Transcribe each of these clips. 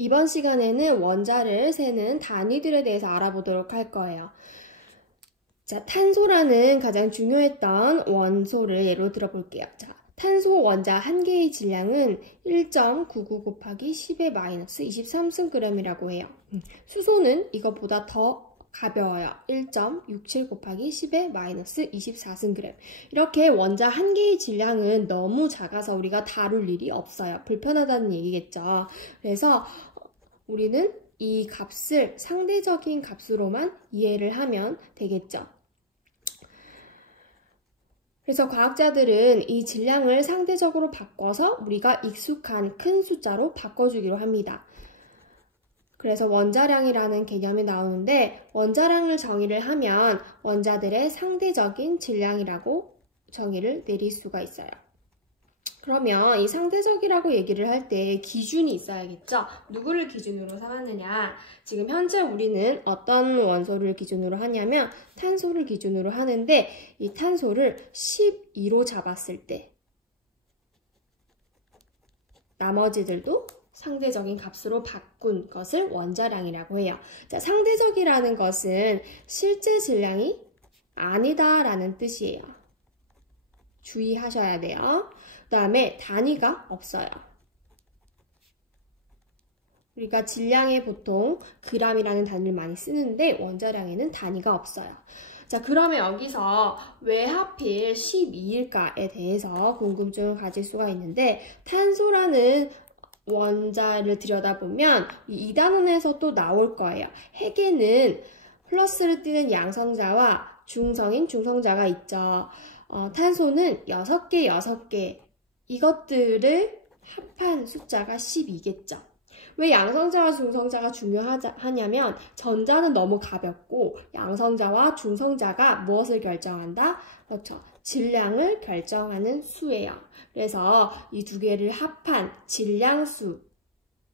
이번 시간에는 원자를 세는 단위들에 대해서 알아보도록 할 거예요. 자, 탄소라는 가장 중요했던 원소를 예로 들어볼게요. 자, 탄소 원자 한 개의 질량은 1.99 곱하기 10의 마이너스 23승g이라고 해요. 수소는 이것보다 더 가벼워요. 1.67 곱하기 10의 마이너스 24승g. 이렇게 원자 한 개의 질량은 너무 작아서 우리가 다룰 일이 없어요. 불편하다는 얘기겠죠. 그래서 우리는 이 값을 상대적인 값으로만 이해를 하면 되겠죠. 그래서 과학자들은 이 질량을 상대적으로 바꿔서 우리가 익숙한 큰 숫자로 바꿔주기로 합니다. 그래서 원자량이라는 개념이 나오는데 원자량을 정의를 하면 원자들의 상대적인 질량이라고 정의를 내릴 수가 있어요. 그러면 이 상대적이라고 얘기를 할 때 기준이 있어야겠죠? 누구를 기준으로 삼았느냐? 지금 현재 우리는 어떤 원소를 기준으로 하냐면 탄소를 기준으로 하는데 이 탄소를 12로 잡았을 때 나머지들도 상대적인 값으로 바꾼 것을 원자량이라고 해요. 자, 상대적이라는 것은 실제 질량이 아니다라는 뜻이에요. 주의하셔야 돼요. 그 다음에 단위가 없어요. 우리가 질량에 보통 g이라는 단위를 많이 쓰는데 원자량에는 단위가 없어요. 자, 그러면 여기서 왜 하필 12일까에 대해서 궁금증을 가질 수가 있는데 탄소라는 원자를 들여다보면 이 2단원에서 또 나올 거예요. 핵에는 플러스를 띠는 양성자와 중성인 중성자가 있죠. 탄소는 6개 이것들을 합한 숫자가 12겠죠. 왜 양성자와 중성자가 중요하냐면 전자는 너무 가볍고 양성자와 중성자가 무엇을 결정한다? 그렇죠. 질량을 결정하는 수예요. 그래서 이 두 개를 합한 질량수가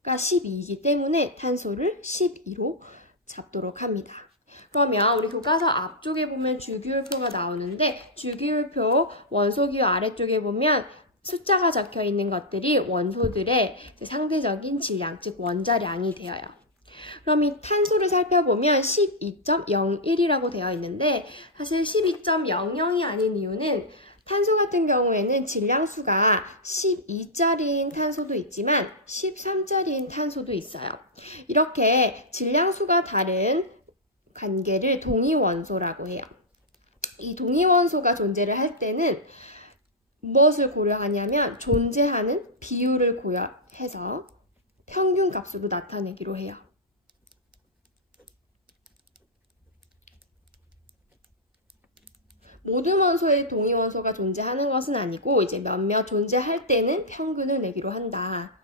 12이기 때문에 탄소를 12로 잡도록 합니다. 그러면 우리 교과서 앞쪽에 보면 주기율표가 나오는데 주기율표 원소기호 아래쪽에 보면 숫자가 적혀 있는 것들이 원소들의 상대적인 질량, 즉 원자량이 되어요. 그럼 이 탄소를 살펴보면 12.01이라고 되어 있는데 사실 12.00이 아닌 이유는 탄소 같은 경우에는 질량수가 12짜리인 탄소도 있지만 13짜리인 탄소도 있어요. 이렇게 질량수가 다른 관계를 동위원소라고 해요. 이 동위원소가 존재를 할 때는 무엇을 고려하냐면 존재하는 비율을 고려해서 평균값으로 나타내기로 해요. 모든 원소에 동위원소가 존재하는 것은 아니고 이제 몇몇 존재할 때는 평균을 내기로 한다.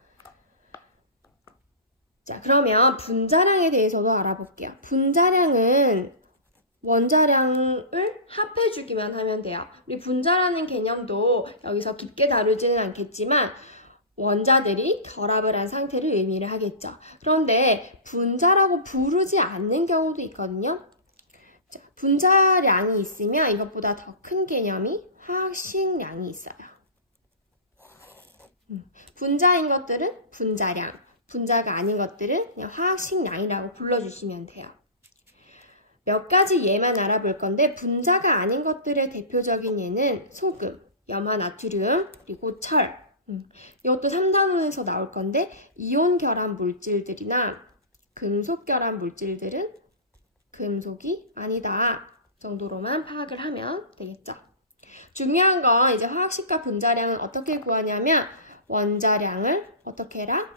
자, 그러면 분자량에 대해서도 알아볼게요. 분자량은 원자량을 합해주기만 하면 돼요. 우리 분자라는 개념도 여기서 깊게 다루지는 않겠지만 원자들이 결합을 한 상태를 의미를 하겠죠. 그런데 분자라고 부르지 않는 경우도 있거든요. 자, 분자량이 있으면 이것보다 더 큰 개념이 화학식량이 있어요. 분자인 것들은 분자량, 분자가 아닌 것들은 그냥 화학식량이라고 불러주시면 돼요. 몇 가지 예만 알아볼 건데 분자가 아닌 것들의 대표적인 예는 소금, 염화나트륨, 그리고 철. 이것도 3단원에서 나올 건데 이온 결합 물질들이나 금속 결합 물질들은 금속이 아니다 정도로만 파악을 하면 되겠죠. 중요한 건 이제 화학식과 분자량은 어떻게 구하냐면 원자량을 어떻게 해라?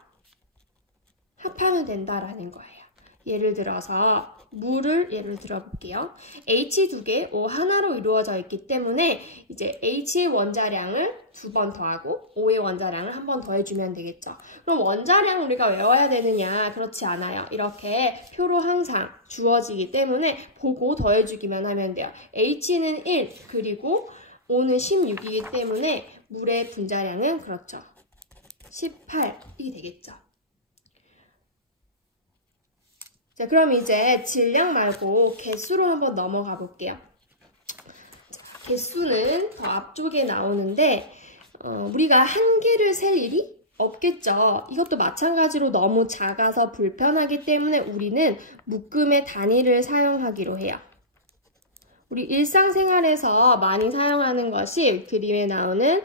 합하면 된다라는 거예요. 예를 들어서 물을 예를 들어볼게요. H 2개, O 하나로 이루어져 있기 때문에 이제 H의 원자량을 2번 더하고 O의 원자량을 1번 더해주면 되겠죠. 그럼 원자량 우리가 외워야 되느냐? 그렇지 않아요. 이렇게 표로 항상 주어지기 때문에 보고 더해주기만 하면 돼요. H는 1, 그리고 O는 16이기 때문에 물의 분자량은 그렇죠. 18이 되겠죠. 자, 그럼 이제 질량 말고 개수로 한번 넘어가 볼게요. 자, 개수는 더 앞쪽에 나오는데 우리가 한 개를 셀 일이 없겠죠. 이것도 마찬가지로 너무 작아서 불편하기 때문에 우리는 묶음의 단위를 사용하기로 해요. 우리 일상생활에서 많이 사용하는 것이 그림에 나오는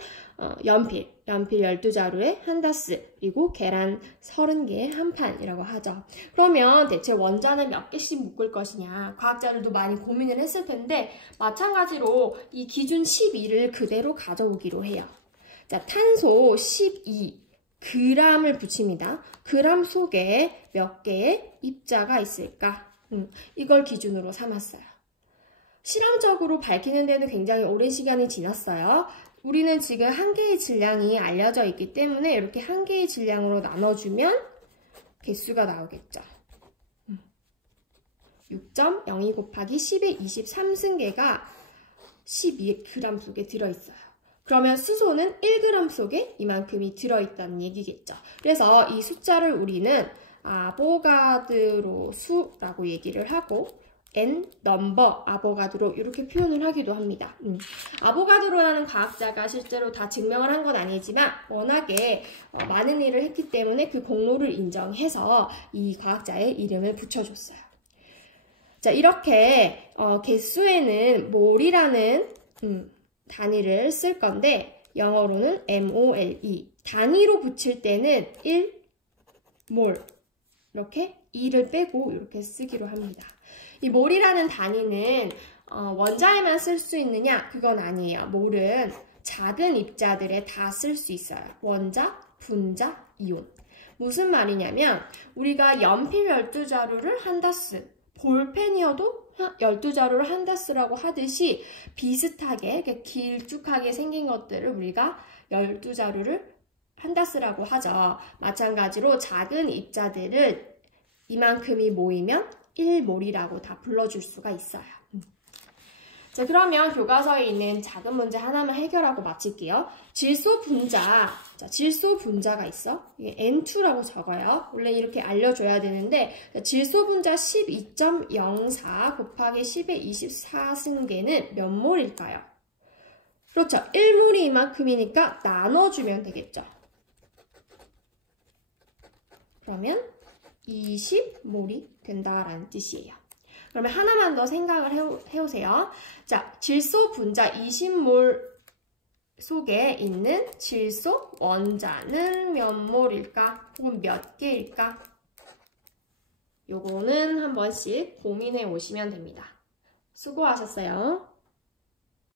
연필 12자루에 한 다스, 그리고 계란 30개에 한 판이라고 하죠. 그러면 대체 원자는 몇 개씩 묶을 것이냐, 과학자들도 많이 고민을 했을 텐데 마찬가지로 이 기준 12를 그대로 가져오기로 해요. 자, 탄소 12g을 붙입니다. 그램 속에 몇 개의 입자가 있을까? 이걸 기준으로 삼았어요. 실험적으로 밝히는 데는 굉장히 오랜 시간이 지났어요. 우리는 지금 한 개의 질량이 알려져 있기 때문에 이렇게 한 개의 질량으로 나눠주면 개수가 나오겠죠. 6.02 곱하기 10의 23승계가 12g 속에 들어있어요. 그러면 수소는 1g 속에 이만큼이 들어있다는 얘기겠죠. 그래서 이 숫자를 우리는 아보가드로 수라고 얘기를 하고 N 넘버 아보가드로 이렇게 표현을 하기도 합니다. 아보가드로라는 과학자가 실제로 다 증명을 한 건 아니지만 워낙에 많은 일을 했기 때문에 그 공로를 인정해서 이 과학자의 이름을 붙여줬어요. 자, 이렇게 개수에는 몰이라는 단위를 쓸 건데 영어로는 MOLE, 단위로 붙일 때는 1몰, 이렇게 2를 빼고 이렇게 쓰기로 합니다. 이 몰이라는 단위는 원자에만 쓸 수 있느냐? 그건 아니에요. 몰은 작은 입자들에 다 쓸 수 있어요. 원자, 분자, 이온. 무슨 말이냐면 우리가 연필 12자루를 한 다스, 볼펜이어도 12자루를 한 다스라고 하듯이 비슷하게 길쭉하게 생긴 것들을 우리가 12자루를 한 다스라고 하죠. 마찬가지로 작은 입자들을 이만큼이 모이면 1몰이라고 다 불러줄 수가 있어요. 자, 그러면 교과서에 있는 작은 문제 하나만 해결하고 마칠게요. 질소 분자. 자, 질소 분자가 있어. 이게 N2라고 적어요. 원래 이렇게 알려줘야 되는데, 질소 분자 12.04 곱하기 10의 24승계는 몇 몰일까요? 그렇죠. 1몰이 이만큼이니까 나눠주면 되겠죠. 그러면 20몰이 된다라는 뜻이에요. 그러면 하나만 더 생각을 해오세요. 자, 질소 분자 20몰 속에 있는 질소 원자는 몇 몰일까? 혹은 몇 개일까? 요거는 한 번씩 고민해 오시면 됩니다. 수고하셨어요.